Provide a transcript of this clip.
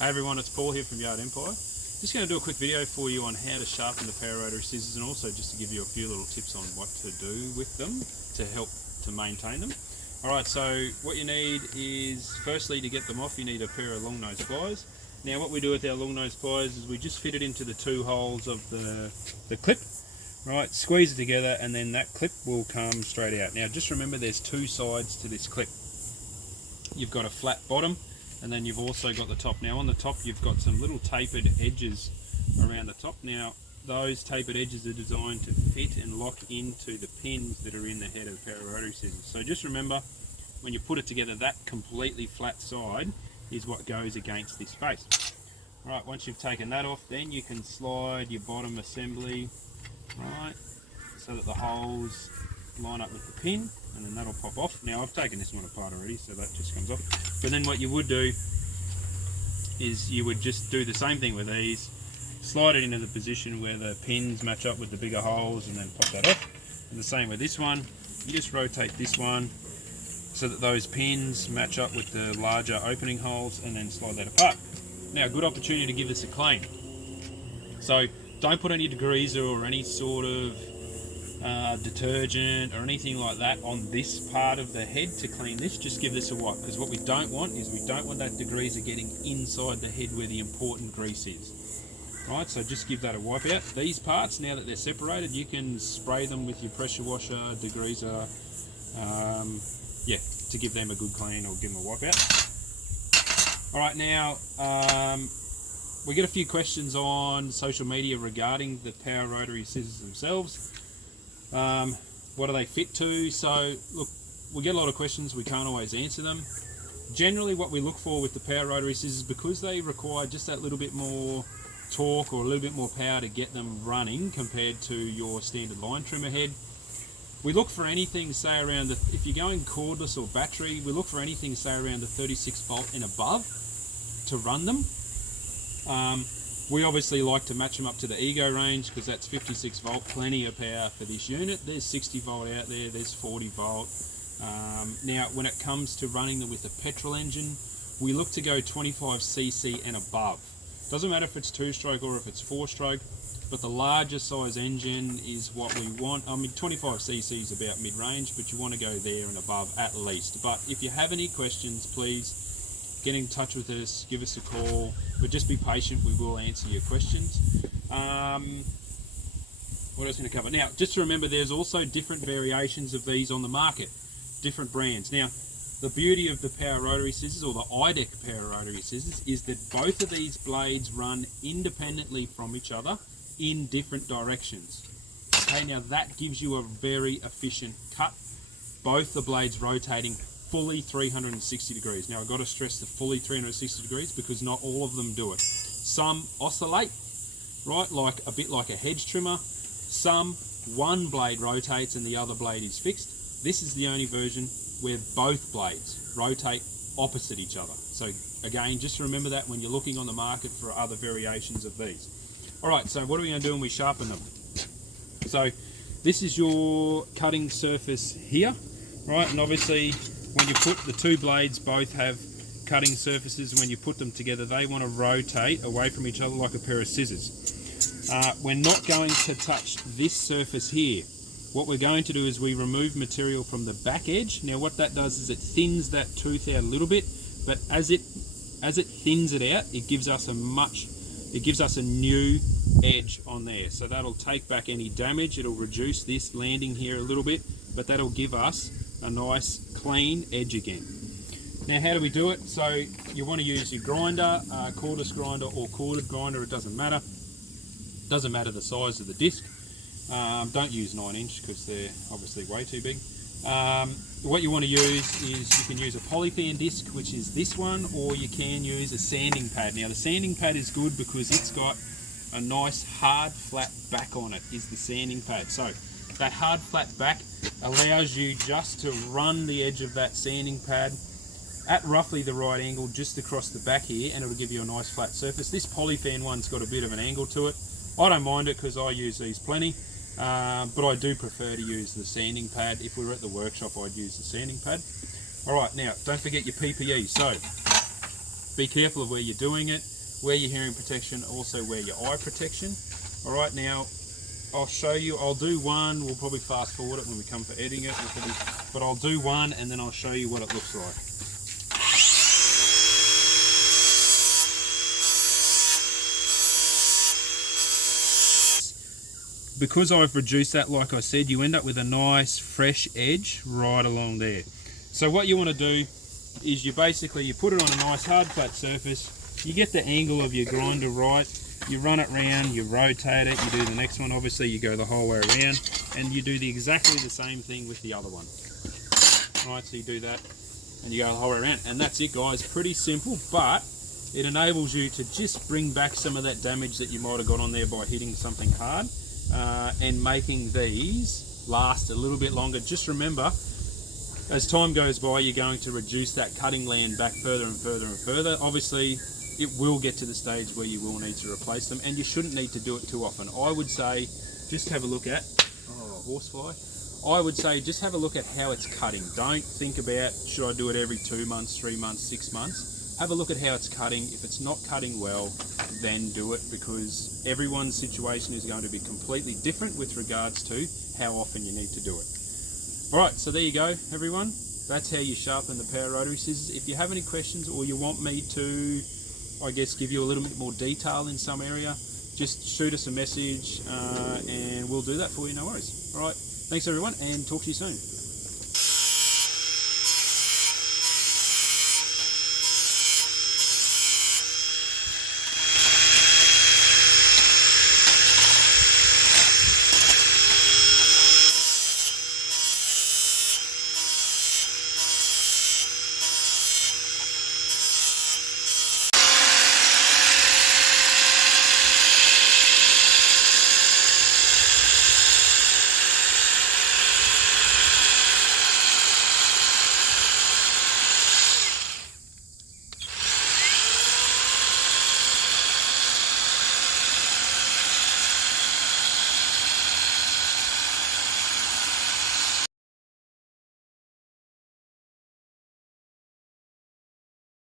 Hey everyone, it's Paul here from Yard Empire. Just going to do a quick video for you on how to sharpen the power rotary scissors, and also just to give you a few little tips on what to do with them to help to maintain them. Alright, so what you need is, firstly, to get them off, you need a pair of long nose pliers. Now what we do with our long nose pliers is we just fit it into the two holes of the clip. Right, squeeze it together and then that clip will come straight out. Now just remember there's two sides to this clip. You've got a flat bottom, and then you've also got the top. Now on the top you've got some little tapered edges around the top. Now those tapered edges are designed to fit and lock into the pins that are in the head of the power rotary scissors. So just remember, when you put it together, that completely flat side is what goes against this face. Alright, once you've taken that off, then you can slide your bottom assembly, right, so that the holes line up with the pin, and then that'll pop off. Now I've taken this one apart already, so that just comes off. But then what you would do is you would just do the same thing with these, slide it into the position where the pins match up with the bigger holes, and then pop that off. And the same with this one, you just rotate this one so that those pins match up with the larger opening holes, and then slide that apart. Now a good opportunity to give this a clean. So don't put any degreaser or any sort of detergent or anything like that on this part of the head to clean this. Just give this a wipe, because what we don't want is we don't want that degreaser getting inside the head where the important grease is. Right, so just give that a wipe out. These parts, now that they're separated, you can spray them with your pressure washer, degreaser, to give them a good clean, or give them a wipe out. Alright, now we get a few questions on social media regarding the power rotary scissors themselves. What do they fit to? So look, we get a lot of questions, we can't always answer them. Generally what we look for with the power rotary scissors, because they require just that little bit more torque or a little bit more power to get them running compared to your standard line trimmer head, we look for anything, say around the, if you're going cordless or battery, we look for anything say around the 36 volt and above to run them. We obviously like to match them up to the Ego range, because that's 56 volt, plenty of power for this unit. There's 60 volt out there, there's 40 volt. Now when it comes to running them with a petrol engine, we look to go 25cc and above. Doesn't matter if it's 2-stroke or if it's 4-stroke, but the larger size engine is what we want. I mean, 25cc is about mid-range, but you want to go there and above at least. But if you have any questions, please get in touch with us, give us a call, but just be patient, we will answer your questions. What else going to cover? Now, just to remember, there's also different variations of these on the market, different brands. Now, the beauty of the power rotary scissors, or the IDEC power rotary scissors, is that both of these blades run independently from each other in different directions. Okay, now that gives you a very efficient cut, both the blades rotating fully 360 degrees. Now I've got to stress the fully 360 degrees, because not all of them do it. Some oscillate, right, like a bit like a hedge trimmer. Some, one blade rotates and the other blade is fixed. This is the only version where both blades rotate opposite each other. So again, just remember that when you're looking on the market for other variations of these. Alright, so what are we going to do when we sharpen them? So this is your cutting surface here, right, and obviously when you put the two blades, both have cutting surfaces, and when you put them together they want to rotate away from each other like a pair of scissors. We're not going to touch this surface here. What we're going to do is we remove material from the back edge. Now what that does is it thins that tooth out a little bit, but as it thins it out, it gives us a new edge on there. So that'll take back any damage, it'll reduce this landing here a little bit, but that'll give us a nice clean edge again. Now how do we do it? So you want to use your grinder, cordless grinder or corded grinder, it doesn't matter. Doesn't matter the size of the disc. Don't use 9-inch because they're obviously way too big. What you want to use is, you can use a polyfan disc, which is this one, or you can use a sanding pad. Now the sanding pad is good because it's got a nice hard flat back on it, is the sanding pad. So that hard flat back allows you just to run the edge of that sanding pad at roughly the right angle just across the back here, and it'll give you a nice flat surface. This polyfan one's got a bit of an angle to it. I don't mind it because I use these plenty. But I do prefer to use the sanding pad. If we were at the workshop, I'd use the sanding pad. Alright, now don't forget your PPE. So Be careful of where you're doing it. Wear your hearing protection, also wear your eye protection. All right, now I'll show you. I'll do one. We'll probably fast forward it when we come for editing it. But I'll do one and then I'll show you what it looks like. Because I've reduced that, like I said, you end up with a nice fresh edge right along there. So what you want to do is you put it on a nice hard flat surface, you get the angle of your grinder right, you run it round, you rotate it, you do the next one, obviously you go the whole way around, and you do exactly the same thing with the other one. Right, so you do that and you go the whole way around, and that's it guys. Pretty simple, but it enables you to just bring back some of that damage that you might have got on there by hitting something hard. And making these last a little bit longer. Just remember, as time goes by, you're going to reduce that cutting land back further and further and further. Obviously, it will get to the stage where you will need to replace them, and you shouldn't need to do it too often. I would say, just have a look at, horsefly. I would say just have a look at how it's cutting. Don't think about, should I do it every 2 months, 3 months, 6 months. Have a look at how it's cutting. If it's not cutting well, then do it, because everyone's situation is going to be completely different with regards to how often you need to do it. Alright, so there you go everyone. That's how you sharpen the power rotary scissors. If you have any questions or you want me to, I guess, give you a little bit more detail in some area, just shoot us a message and we'll do that for you, no worries. Alright, thanks everyone and talk to you soon.